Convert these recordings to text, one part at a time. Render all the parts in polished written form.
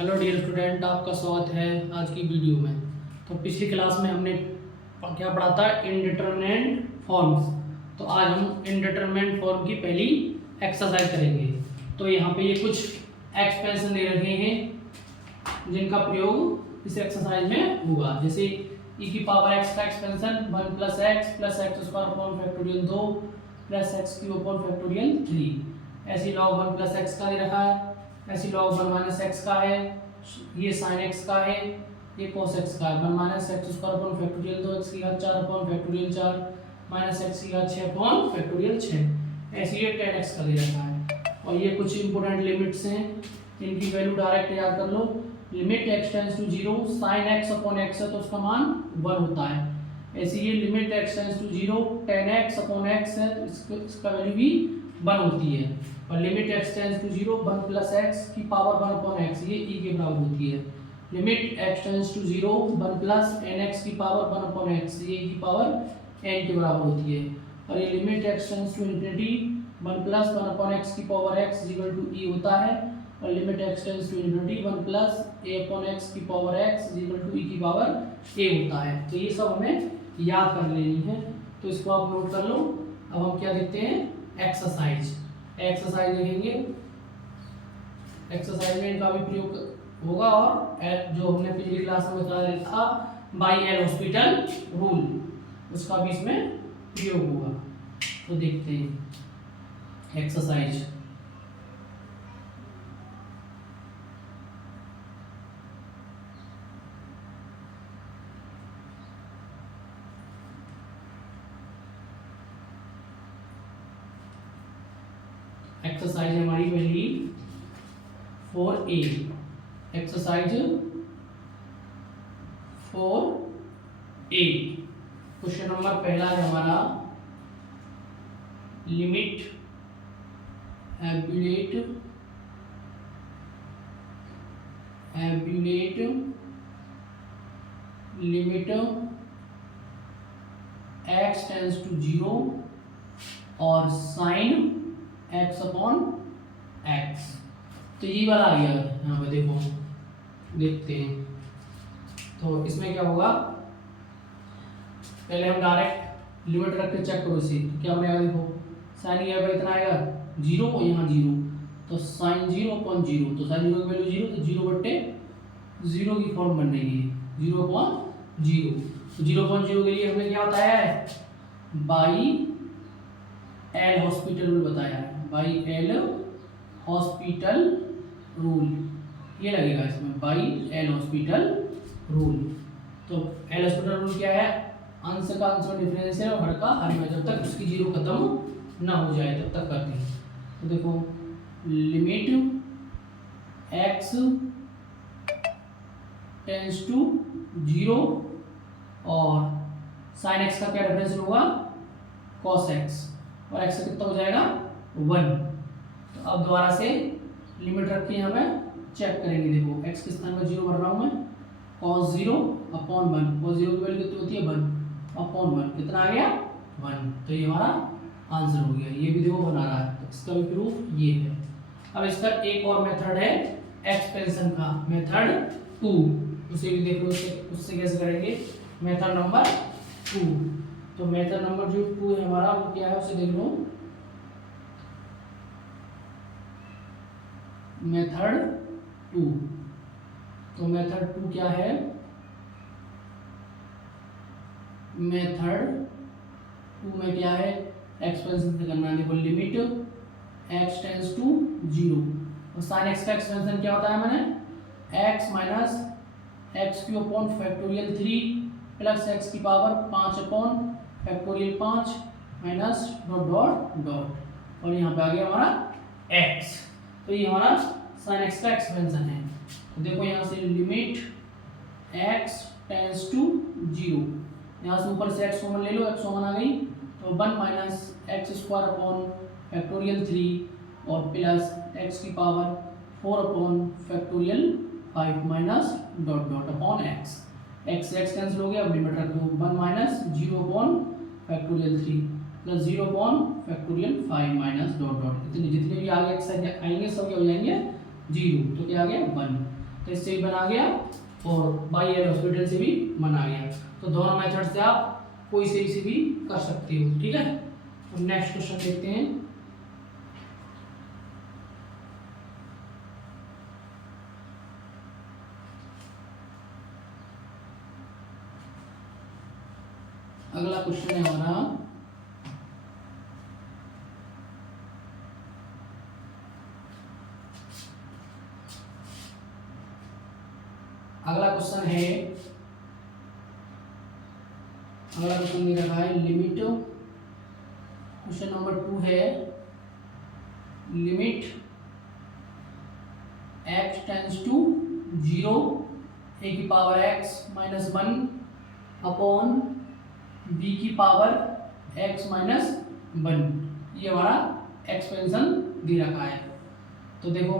Hello dear student, आपका स्वागत है आज की वीडियो में। तो पिछली क्लास में हमने क्या पढ़ा था, इनडिटरमिनेट फॉर्म्स। तो आज हम इनडिटरमिनेट फॉर्म की पहली एक्सरसाइज करेंगे। तो यहाँ पे ये कुछ एक्सप्रेशन दे रखे हैं जिनका प्रयोग इस एक्सरसाइज में होगा। जैसे e की पावर x का expansion 1 plus x square upon factorial 2 plus x cube upon factorial 3। ऐसी log 1 प्लस एक्स का दे रखा है, ऐसी log 1 माइनस एक्स का है, ये sin x का है, ये cos x का है। 1 minus x square upon factorial 2 x की घात 4 अपॉन फैक्टोरियल 4 माइनस एक्स की घात 6 अपॉन फैक्टोरियल 6। ऐसे ये 10x का दे रखा है। और ये कुछ इंपॉर्टेंट लिमिट्स हैं, इनकी वैल्यू डायरेक्ट याद कर लो। Limit x tends to 0 sin x upon x है तो उसका मान 1 होता है। ऐसे ये limit x tends to 0 tan x upon x है तो इसका वैल्यू भी 1 होती है। और limit x tends to 0 1 plus x की पावर 1 अपॉन x ये e के बराबर होती है। Limit x tends to 0 1 plus nx की पावर 1 अपॉन x ये e की पावर n के बराबर होती है। और ये limit x tends to infinity 1 plus 1 upon x की power x equal to e होता है। और limit x tends to infinity 1 plus a upon x की power x equal to e की पावर a होता है। तो ये सब हमें याद कर लेनी है, तो इसको आप नोट कर लो। अब हम क्या देखते हैं, एक्सरसाइज देखेंगे। एक्सरसाइज में इनका भी प्रयोग होगा और जो हमने पिछली क्लास में बताया था बाई एल हॉस्पिटल रूल, उसका भी इसमें प्रयोग होगा। तो देखते हैं एक्सरसाइज। एक्सरसाइज हमारी पहली 4A। Exercise 4A question number पहला है हमारा, limit evaluate limit x tends to 0 और साइन x अपॉन x। तो ये वाला आ गया यहाँ पे, देखो देखते हैं। तो इसमें क्या होगा, पहले हम डायरेक्ट लिमिट रख के चेक करो इसे। तो क्या बनेगा, देखो साइन ये इतना आएगा 0 और यहाँ 0, तो साइन 0 अपॉन 0, तो साइन 0 की वैल्यू 0 तो 0 बट्टे 0 की फॉर्म बन रही है 0 अपॉन 0। तो 0 अपॉन 0 के लिए हमने क्या बताया है, बाई एल हॉस्पिटल रूल बताया है। बाई एल हॉस्पिटल रूल ये लगेगा इसमें, बाई एल हॉस्पिटल रूल। तो एल हॉस्पिटल रूल क्या है, अंश का अंश में डिफरेंस है और हर का हर में, जब तक उसकी 0 खत्म ना हो जाए तब तक करते हैं। तो देखो लिमिट x टेंड्स टू 0 और साइन x का क्या डिफरेंस होगा, cos x, और x से कितना हो जाएगा 1। तो अब दोबारा से लिमिट रख के यहाँ पे चेक करेंगे। देखो x के स्थान पर 0 भर रहा हूँ मैं, cos 0 अपॉन 1, cos 0 की वैल्यू कितनी होती है 1 अपॉन 1, कितना आ गया 1। तो ये हमारा आंसर हो गया। ये भी देखो बना रहा है, तो इसका भी प्रूफ ये है। अब इसका एक और मेथड है एक्सपेंशन का, मेथड 2, उसे भी देख लो। उससे कैसे करेंगे, मेथड नंबर 2। तो मेथड नंबर जो 2 है हमारा, वो क्या है उसे देख लो। मेथड 2, तो मेथड 2 क्या है, मेथड 2 में क्या है, एक्सपेंशन से करना है। देखो लिमिट x टेंड्स टू 0 और साइन x का एक्सपेंशन क्या होता है, मैंने x minus x cube upon factorial 3 plus x की power 5 upon factorial 5 minus dot dot dot, और यहाँ पे आ गया हमारा x। तो ये हमारा sin x का एक्सपेंशन है। तो देखो यहाँ से लिमिट x टेंड्स टू 0, यहाँ से ऊपर से x कॉमन ले लो, x कॉमन आ गई तो 1 minus x square upon factorial 3 और प्लस x की power 4 upon factorial 5 minus dot dot upon x। x cancel हो गया, अब लिमिट रख दो 1 minus 0 upon factorial 3 plus 0 upon factorial 5 minus dot dot, इतने जितने भी आगे एक्स आएंगे सब क्या हो जाएंगे 0। तो क्या आ गया 1। तो इससे भी बना गया और बाई एल हॉस्पिटल से भी बना गया। तो दोनों मेथड से आप कोई से भी कर सकते हो, ठीक है। अब नेक्स्ट क्वेश्चन देखते हैं। अगला क्वेश्चन है हमारा अगला क्वेश्चन दे रखा है लिमिट। क्वेश्चन नंबर 2 है limit x tends to 0 a की power x minus 1 upon b की पावर x माइनस 1। ये हमारा एक्सपेंशन दे रखा है। तो देखो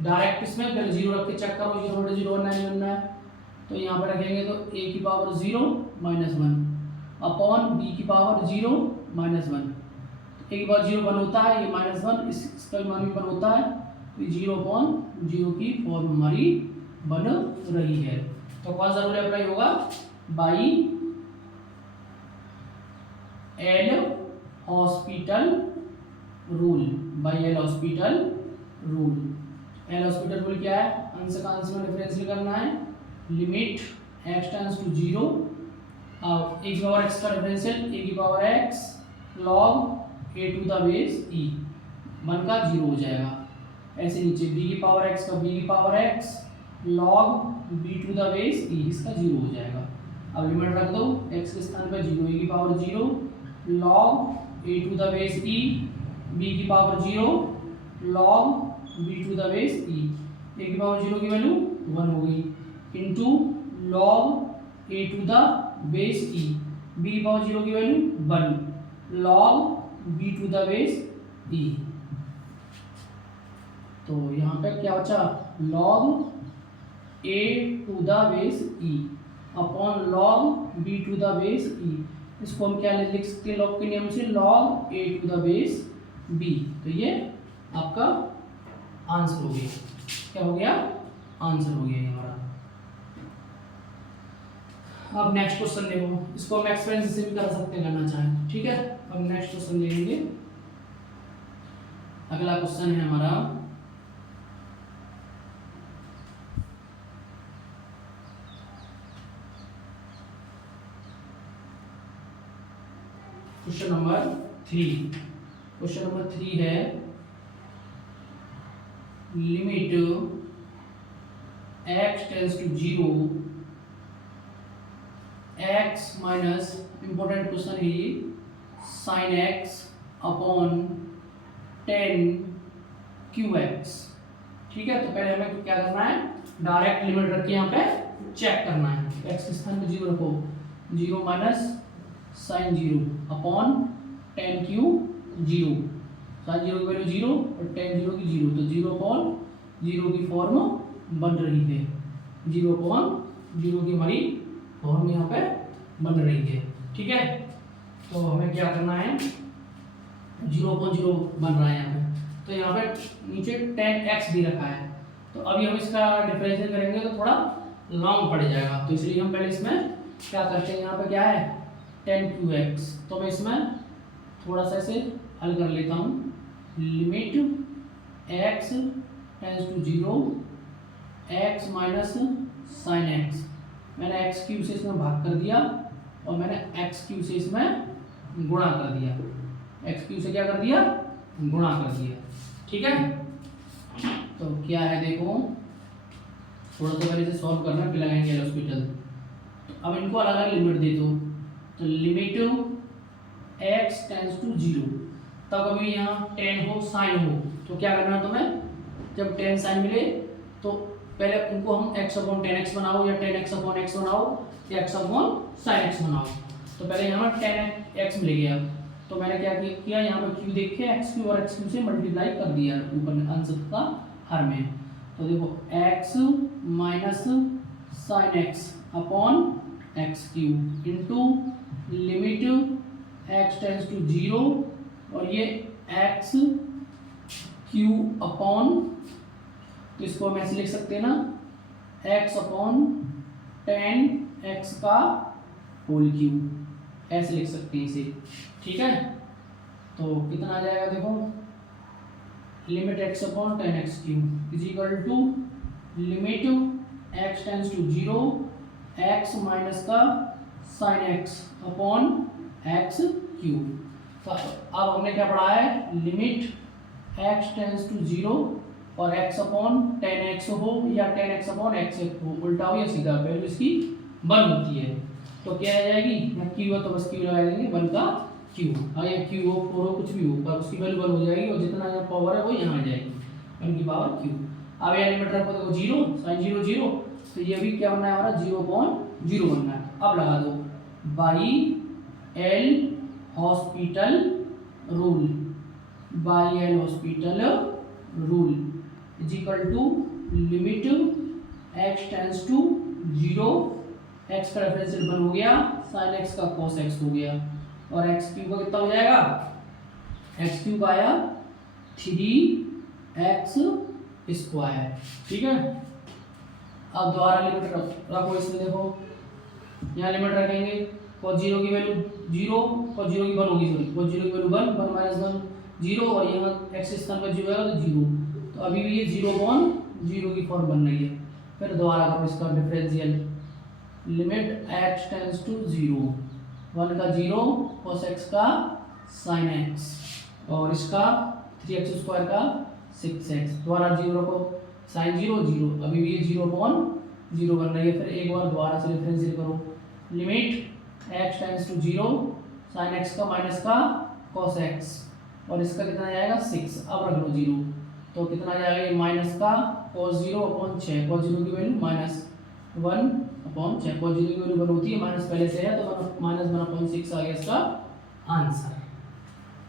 डायरेक्ट इसमें पहले 0 रख के चेक करो, 0 बटे 0 बनना है। तो यहाँ पर रखेंगे तो a की पावर 0 माइनस 1 अपॉन b की पावर 0 माइनस 1। a की पावर 0 1 होता है, ये माइनस 1, इसका मान भी 1 होता है, तो 0/0 की फॉर्म हमारी बन रही है। तो कौन सा रूल अप्लाई होगा? By L hospital rule. By L hospital rule. L hospital rule क्या है? अंश का अंश में डिफरेंशियल करना है। लिमिट x टेंड्स टू 0 अब a की पावर x का डिफरेंशियल a की power x log a to the base e 1 का 0 हो जाएगा। ऐसे नीचे b की पावर x का b की power x log b to the base e, इसका 0 हो जाएगा। अब लिमिट रख दो, x के स्थान पर 0 a की power 0 log a to the base e, b की power 0 log b to the base e। a की पावर 0 की वैल्यू 1 हो गई into log a to the base e, b की पावर 0 की value 1 log b to the base e। तो यहाँ पे क्या बचा? log a to the base e upon log b to the base e। इसको हम क्या लिख सकते हैं log के नियम से? log a to the base b। तो ये आपका आंसर हो गया। क्या हो गया? आंसर हो गया हमारा। अब नेक्स्ट क्वेश्चन देखो, इसको हम एक्सपेरिमेंट से भी कर सकते हैं करना चाहें, ठीक है। अब नेक्स्ट क्वेश्चन देखेंगे। अगला क्वेश्चन है हमारा क्वेश्चन नंबर 3। क्वेश्चन नंबर 3 है limit x tends to 0 x minus important question है ये साइन x अपॉन 10 QX। ठीक है, तो पहले हमें क्या करना है? डायरेक्ट लिमिट रख के यहाँ पे चेक करना है। x के स्थान पे 0 रखो, 0 minus sine 0 upon 10 Q 0। Sine 0 की वैल्यू 0 और 10 0 की 0, तो 0/0 की फॉर्म बन रही है। 0/0 की हमारी फॉर्म यहाँ पे बन रही है, ठीक है। तो हमें क्या करना है? 0/0 बन रहा है यहाँ पे, तो यहाँ पे नीचे 10x भी रखा है। तो अभी हम इसका डिफरेंशियल करेंगे तो थोड़ा लॉन्ग पड़ जाएगा, तो इसलिए हम पहले इसमें क्या करते हैं? यहाँ पे क्या है? 10QX। तो मैं इसमें थोड़ा सा इसे हल कर लेता हूँ। Limit x tends to 0 x minus sine x। मैंने x क्यूब से इसमें भाग कर दिया और मैंने x क्यूब से इसमें गुणा कर दिया। x क्यूब से क्या कर दिया? गुणा कर दिया, ठीक है। तो क्या है देखो, थोड़ा सा पहले इसे सॉल्व करना, फिर लगाएंगे हॉस्पिटल। अब इनको अलग अलग लिमिट दे दो। तो लिमिट x टेंड्स टू 0, तब अभी यहाँ 10 हो साइन हो, तो क्या करना है तुम्हें? जब 10 साइन मिले तो पहले उनको हम x/10x बनाओ या 10x/x बनाओ या x/sin x बनाओ। तो पहले यहाँ पर 10x मिल गया, तो मैंने क्या किया? यहाँ पर q देख के x³ और x³ से मल्टीप्लाई कर दिया ऊपर अंश का हर में। तो देखो x minus sine x upon x³ into limit x tends to 0 और ये x³ अपॉन, तो इसको हम ऐसे लिख सकते हैं ना, एक्स अपॉन टेन एक्स का होल क्यूब, ऐसे लिख सकते हैं इसे। ठीक है, तो कितना आ जाएगा देखो, limit x upon tan x cube is equal to limit x tends to zero x minus का sine x upon x cube. तो अब हमने क्या पढ़ा है, limit x tends to zero और एक्स अपॉन टेन एक्स हो या टेन एक्स अपॉन एक्स हो, उल्टा हो या सीधा, वैल्यू इसकी 1 होती है। तो क्या आ जाएगी, क्यू है तो बस क्यू लगा देंगे, 1 का क्यू, अगर या क्यू हो 4 हो कुछ भी हो, पर उसकी वैल्यू 1 हो जाएगी और जितना यहाँ पावर है वो यहाँ आ जाएगी, 1 की पावर क्यू। अब यहाँ लिमिट रखो देखो जीरो, साइन जीरो जीरो, तो ये भी क्या बनना है हमारा, 0.0 बनना है। अब लगा दो by L hospital rule, by L hospital rule is equal to limit x tends to zero, x का रेफरेंशियल 1 हो गया, साइन एक्स का कॉस एक्स हो गया, और एक्स क्यूब का कितना हो जाएगा, एक्स क्यूब आया 3x स्क्वायर। ठीक है, अब दोबारा लिमिट रखो इसमें, देखो यहाँ लिमिट रखेंगे, cos 0 की वैल्यू 0, cos 0 की 1 होगी, सॉरी cos 0 की वैल्यू 1, 1 माइनस 1 0, और यहाँ x स्थान पर 0 आएगा तो 0, तो अभी भी ये 0.0 की फॉर्म बन रही है। फिर दोबारा करो इसका differential, limit x tends to 0, 1 का 0 cos x का sin x और इसका 3x स्क्वायर का 6x, दोबारा 0 रखो, sin 0 0, अभी भी ये 0.0 बन रही है। फिर एक बार दोबारा से डिफरेंशियल करो, limit x tends to 0 sin x का माइनस का cos x और इसका कितना आ जाएगा 6, अब रख लो 0, तो कितना आ जाएगा ये माइनस का cos 0 अपॉन 6, cos 0 की वैल्यू माइनस 1 अपॉन 6, cos 0 की वैल्यू 1 होती है, माइनस पहले से है तो माइनस 1/6 आ गया इसका आंसर।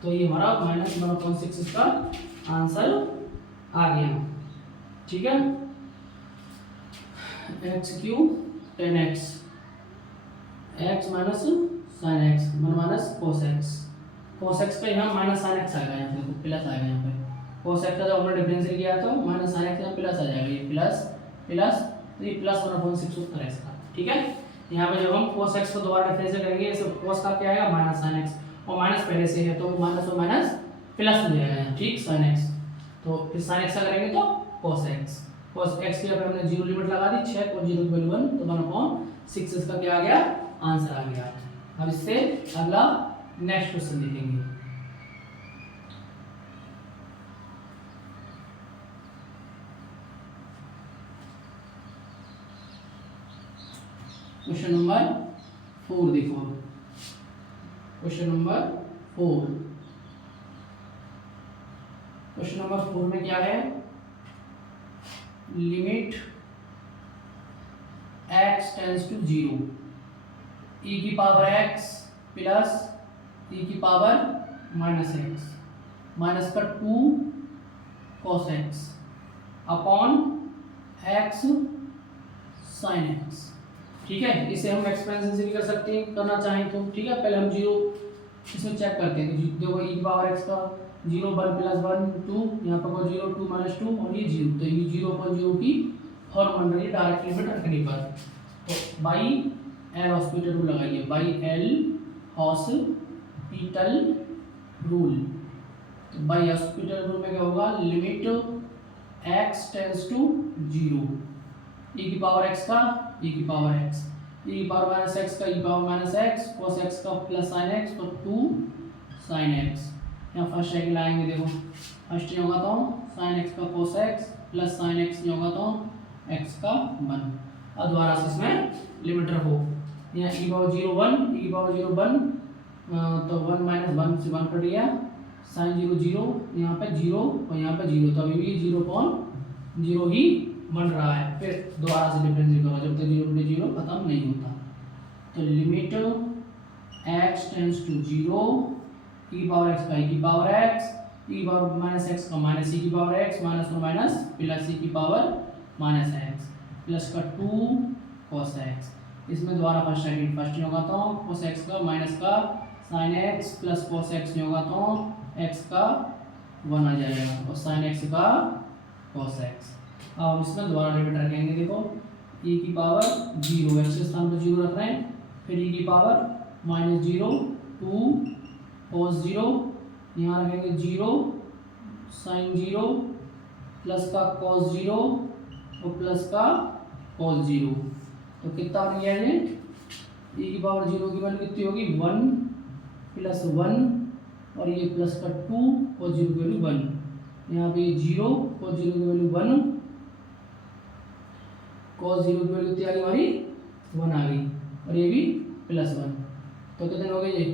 तो ये हमारा माइनस 1/6 इसका आंसर आ गया। ठीक है, x cube 10x, x minus sine x, 1 minus cos x, cos x पे यहाँ माइनस साइन एक्स आएगा, यहाँ देखो प्लस आएगा, यहाँ पे कोस एक्स का जब हमने डिफरेंशियल किया तो माइनस साइन एक्स यहाँ प्लस आ जाएगा, ये प्लस प्लस, तो ये प्लस 1/6 उत्तर है इसका। ठीक है, यहाँ पे जब हम cos x को दोबारा डिफरेंशियल करेंगे, इसे cos का क्या आएगा माइनस sin x, और माइनस पहले से है तो माइनस और माइनस प्लस हो जाएगा यहाँ, ठीक sin x, तो फिर sin x का करेंगे तो cos x, cos x की जब हमने 0 लिमिट लगा दी 6 और 0 की वैल्यू 1, तो 1/6 इसका क्या आ गया आंसर आ गया। अब इससे अगला नेक्स्ट क्वेश्चन देखेंगे। क्वेश्चन नंबर 4 देखो, क्वेश्चन नंबर 4, क्वेश्चन नंबर 4 में क्या है, limit x tends to 0 e की पावर x प्लस e की पावर माइनस x माइनस का 2 cos x upon x sin x। ठीक है, इसे हम एक्सपेंशन से भी कर सकते हैं करना चाहें तो। ठीक है, पहले हम 0 इसमें चेक करते हैं, तो देखो e की पावर x का 0 1 प्लस 1 2, यहाँ पर 0 2 माइनस 2 और ये 0, तो ये 0.0 की फॉर्म बन रही है डायरेक्ट लिमिट रखने पर। तो बाई एल हॉस्पिटल रूल लगाइए, बाई एल हॉस्पिटल रूल, तो बाई हॉस्पिटल रूल में क्या होगा, limit x tends to 0 e की पावर x का e की पावर x, e की पावर माइनस x का e की power minus x, cos x का प्लस sin x, तो 2 sin x। यहाँ फर्स्ट साइकिल आएंगे, देखो फर्स्ट ये होगा तो sin x का cos x plus sin x ये होगा तो x का 1। अब दोबारा से इसमें लिमिट रखो, यहाँ e पावर 0 1, e की पावर 0 1, तो 1 माइनस 1 से 1 कट गया, sin 0 0, यहाँ पे 0 और यहाँ पे 0, तो अभी भी 0.0 ही बन रहा है। फिर दोबारा से डिफरेंशिएट करो जब तक 0 खत्म नहीं होता, तो limit x tends to 0 e power x का e की power x, e power minus x का माइनस e की पावर x माइनस और माइनस प्लस e की पावर माइनस x प्लस का 2 cos x। इसमें दोबारा फर्स्ट सेकंड फर्स्ट नहीं होगा तो cos x का माइनस का sin x plus cos x नहीं होगा तो x का 1 आ जाएगा और sin x का cos x। अब हम इसमें दोबारा लिमिट रखेंगे, देखो e की पावर 0, एक्स के स्थान पर 0 रख रहे हैं, फिर e की पावर -0 2 cos 0, यहाँ रखेंगे 0 sin 0 प्लस का cos 0 और प्लस का cos 0। तो कितना बन गया ये, e की पावर 0 की वैल्यू कितनी होगी 1 प्लस 1 और ये प्लस का 2 cos 0 की वैल्यू 1, यहाँ पे 0 cos 0 की वैल्यू 1, cos 0 की वैल्यू कितनी आ गई हमारी 1 आ गई, और ये भी प्लस 1। तो कितने हो गए ये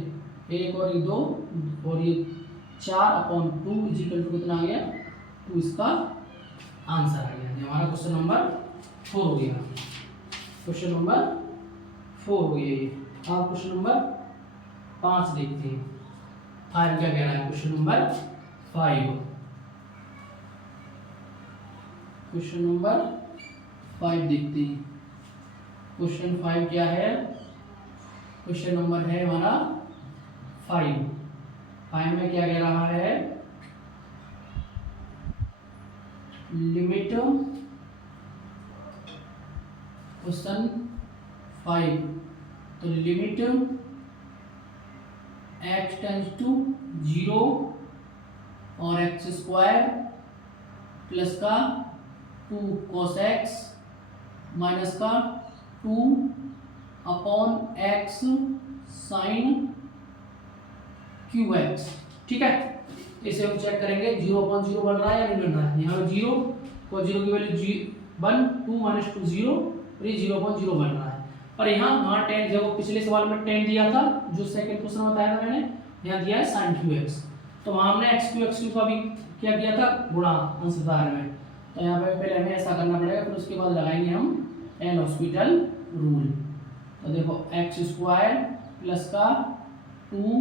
1 और ये 2 और ये 4/2 इजिकल टू कितना आ गया 2, इसका आंसर आ गया। ये हमारा क्वेश्चन नंबर 4 हो गया, क्वेश्चन नंबर 4 हो गया ये। आप क्वेश्चन नंबर 5 देखते हैं, 5 क्या कह रहा है, क्वेश्चन नंबर 5, क्वेश्चन नंबर 5 देखते हैं। क्वेश्चन 5 क्या है, क्वेश्चन नंबर है हमारा 5 में क्या कह रहा है, लिमिट, क्वेश्चन 5, तो लिमिट x टेंड्स टू 0 और एक्स स्क्वायर प्लस का 2 cos x माइनस का 2/x sin qx, ठीक है। इसे हम चेक करेंगे 0/0 बन रहा है या नहीं बन रहा है। यहाँ 0 cos 0 की वैल्यू 1 2 - 2 0, और ये 0/0 बन रहा है। और यहाँ tan, देखो पिछले सवाल में tan दिया था, जो सेकंड क्वेश्चन में बताया था मैंने, यहाँ दिया है sin qx, तो वहाँ हमने x का भी क्या किया था, गुणा अंशदार में। तो यहाँ पे पहले हमें ऐसा करना पड़ेगा, फिर उसके बाद लगाएंगे हम एल हॉस्पिटल रूल। तो देखो x² प्लस का 2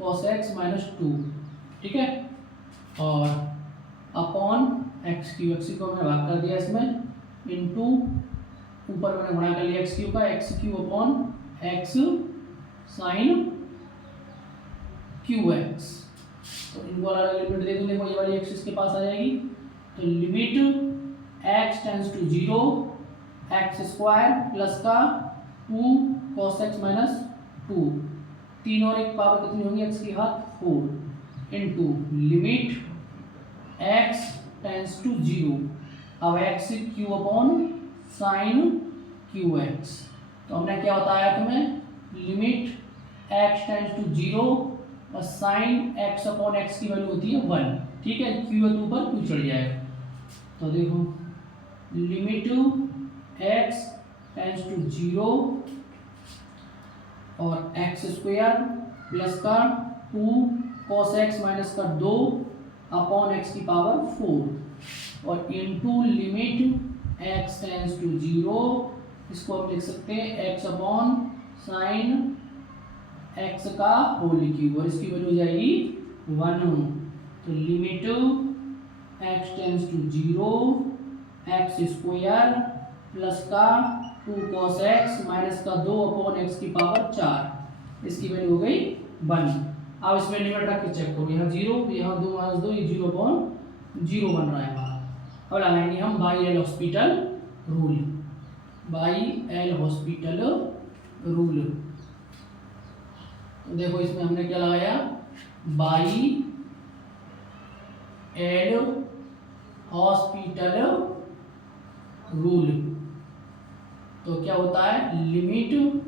cos x - 2, ठीक है, और अपॉन x³ को मैंने भाग कर दिया इसमें, इनटू ऊपर मैंने गुणा कर लिया x³ का, x³ upon x sin qx। तो इनको अलग लिमिट दे दूं, देखो ये वाली x इसके पास आ जाएगी, तो limit x tends to 0 x² plus का 2 cos x - 2, 3 और 1 पावर कितनी होगी x की घात 4, into limit x tends to 0, अब x³ अपॉन sin qx। तो हमने क्या बताया तुम्हें, लिमिट x टेंड्स टू 0 और sin x अपॉन x की वैल्यू होती है 1, ठीक है, q है तो ऊपर q चढ़ जाएगा। तो देखो लिमिट x टेंड्स टू 0 और x² प्लस का 2 cos x माइनस का 2 अपॉन x की पावर 4, और into limit x tends to 0, इसको हम लिख सकते हैं x अपॉन साइन x का होल क्यूब, और इसकी वैल्यू हो जाएगी 1। तो limit x tends to 0 x² plus का 2 cos x माइनस का 2 अपॉन x की पावर 4, इसकी वैल्यू हो गई 1। अब इसमें लिमिट रख के चेक करो, यहाँ 0, यहाँ 2 - 2, ये 0/0 बन रहा है हमारा। अब लगाएंगे हम by L hospital rule, by L hospital rule. तो देखो इसमें हमने क्या लगाया, बाई एल हॉस्पिटल रूल। तो क्या होता है, लिमिट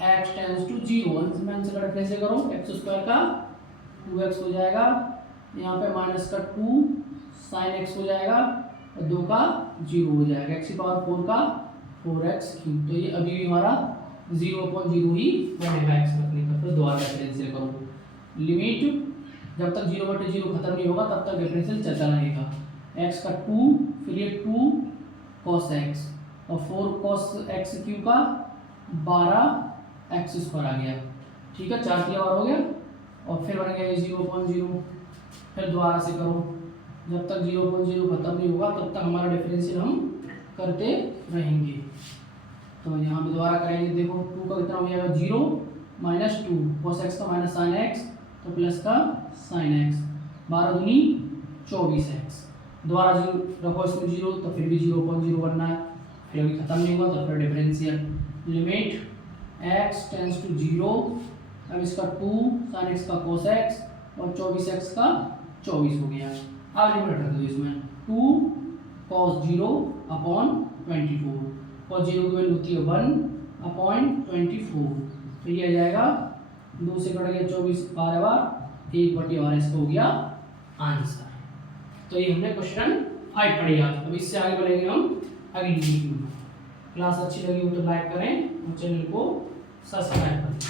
x टेंड्स टू 0, अंश में अंश का कैसे करो, x² का 2x हो जाएगा, यहाँ पे माइनस का 2 sin x हो जाएगा, और 2 का 0 हो जाएगा, x की पावर 4 का 4x³। तो ये अभी भी हमारा 0/0 ही बनेगा x रखने का। फिर दोबारा डिफरेंशियल करो, लिमिट जब तक 0/0 खत्म नहीं होगा तब तक डिफरेंशियल चलता रहेगा, x का 2, फिर ये 2 cos x और 4 cos x³ का 12x² आ गया, ठीक है, 4 की बार हो गया, और फिर बन गया 0/0। फिर दोबारा से करो, जब तक 0/0 खत्म नहीं होगा तब तक हमारा डिफरेंशियल हम करते रहेंगे। तो यहाँ पे दोबारा करेंगे, देखो 2 का कितना हो जाएगा 0 - 2 cos x का माइनस sin x, तो प्लस का sin x, 12 दूनी 24x, दोबारा 0 रखो इसमें 0, तो फिर भी 0/0 बनना है। फिर अभी खत्म नहीं हुआ तो फिर differential limit x tends to 0, अब इसका 2 sin x का cos x और 24x का 24 हो गया। अब लिमिट रख दो इसमें 2 cos 0 अपॉन 24, cos 0 की वैल्यू होती है 1 अपॉन 24, तो ये आ जाएगा 2 से कट गया 24 12 बार 1/12, इसका हो गया आंसर। तो ये हमने क्वेश्चन 5 पढ़ी आज। अब इससे आगे बढ़ेंगे हम अगली वीडियो में। क्लास अच्छी लगी हो तो लाइक करें और चैनल को सब्सक्राइब करें।